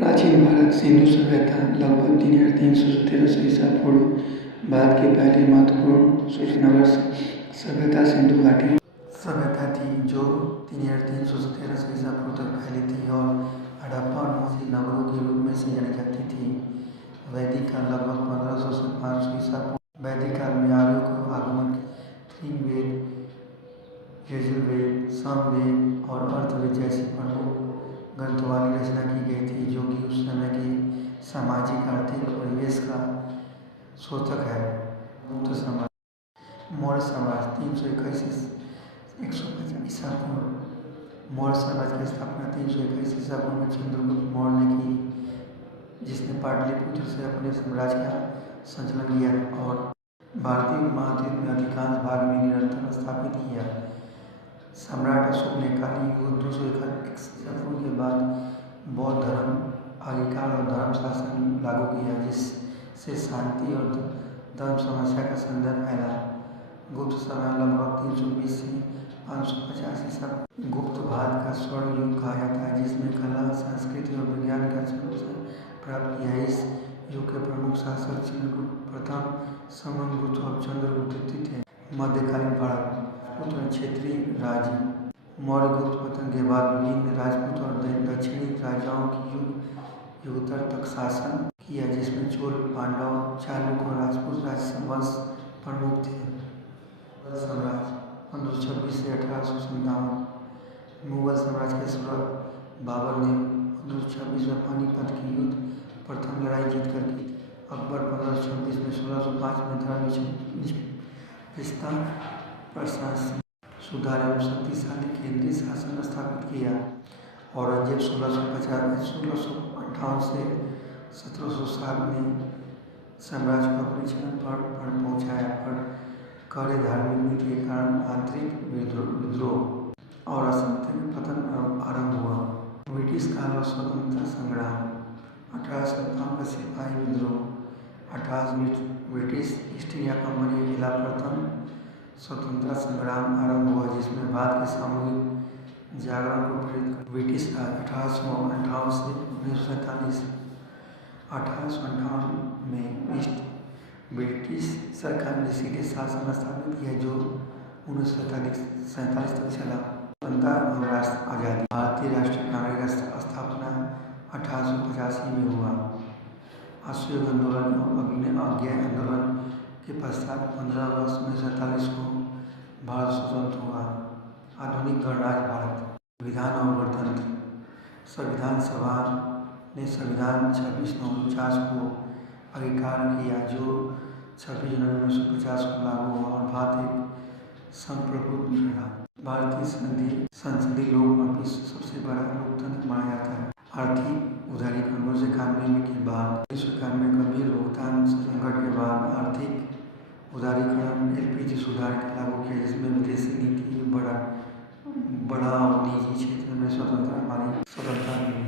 प्राचीन भारत सिंधु सभ्यता लगभग 3300 से 1300 ईसा पूर्व भारत की पहली महत्वपूर्ण सूचनावर सभ्यता सिंधु घाटी सभ्यता थी, जो 3300 से 1300 ईसा पूर्व तक फैली थी और हड़प्पा और मोहसी नगरों के रूप में से जानी जाती थी। वैदिक काल लगभग 1500 से 500 ईसा पूर्व। वैदिक काल में आर्यों को आगमन, ऋग्वेद, यजुर्वेद, सामवेद और अर्थवेद जैसी प्रमुख ग्रंथों वाली रचना की गई थी, जो कि उस समय के सामाजिक आर्थिक परिवेश का सूचक है। गुप्त साम्राज्य, मौर्य साम्राज्य 321 से 150 ईसा पूर्व। मौर्य साम्राज्य की स्थापना 321 ईसा पूर्व में चंद्रगुप्त मौर्य ने की, जिसने पाटलिपुत्र से अपने साम्राज्य का संचालन किया और भारतीय उपमहाद्वीप में अधिकांश भाग में निरंतर स्थापित किया। सम्राट अशोक ने काली युग 261 ईसा पूर्व के बाद बौद्ध धर्म आज्ञाकार और धर्म शासन लागू किया, जिससे शांति और धर्म समस्या का संदर्भ फैला। गुप्त समय लगभग 320 से 550 ईसा पूर्व। गुप्त भारत का स्वर्ण युग कहा जाता है, जिसमें कला, संस्कृति और विज्ञान का अवसर प्राप्त किया। इस युग के प्रमुख शासक चंद्रगुप्त प्रथम, समनगुप्त और चंद्रगुप्त द्वितीय थे। मध्यकालीन भारत, क्षेत्रीय राज्य। मौर्य गुप्त पतन के बाद विभिन्न राजपूत और दक्षिणी राजाओं की युगोत्तर तक शासन किया, जिसमें चोल, पांडव, चालुक्य और राजपूत राजवंश प्रमुख थे। मुगल साम्राज्य 1526 से 1857। मुगल साम्राज्य के शुरुआत बाबर ने 1526 में पानीपत की युद्ध प्रथम लड़ाई जीतकर की। अकबर 1526 में 1605 में धर्म विस्तार, प्रशासन सुधार एवं शक्तिशाली केंद्रीय शासन स्थापित किया। औरंगजेब 1658 से 1707 में साम्राज्य को अपने चरम पर पहुंचाया, पर कड़े धार्मिक नीति के कारण आंतरिक विद्रोह और असंतुलित में पतन आरंभ हुआ। ब्रिटिश काल और स्वतंत्रता संग्राम, 1857 का सिपाही विद्रोह। 18 ब्रिटिश ईस्ट इंडिया कंपनी के खिलाफ प्रथम स्वतंत्रता संग्राम आरंभ हुआ, जिसमें भारत के सामूहिक जागरण को प्रेरित कर। ब्रिटिश राज 1858 से 1947। 1858 में ईस्ट ब्रिटिश सरकार ने सीधे शासन स्थापित किया, जो 1947 तक चला। स्वतंत्रता और राष्ट्र आज़ादी। भारतीय राष्ट्रीय कांग्रेस का स्थापना 1885 में हुआ। असहयोग आंदोलन और अज्ञेय आंदोलन के पश्चात 15 अगस्त 1947 को भारत स्वतंत्र हुआ। आधुनिक गणराज्य भारत। विधान और गणतंत्र। संविधान सभा ने संविधान 26 नवंबर 1949 को अंगीकार किया, जो 26 जनवरी 1950 को लागू हुआ और भारत एक संप्रभुत्व रहा। भारतीय संसदीय लोकतंत्र विश्व सबसे बड़ा लोकतंत्र माना जाता है। आर्थिक उदारीकरण 1991 के बाद 1991 गंभीर भुगतान संकट के बाद आर्थिक उदारीकरण एलपीजी सुधार के लागू किया, जिसमें विदेशी नीति बढ़ा और निजी क्षेत्र में स्वतंत्रता मिली।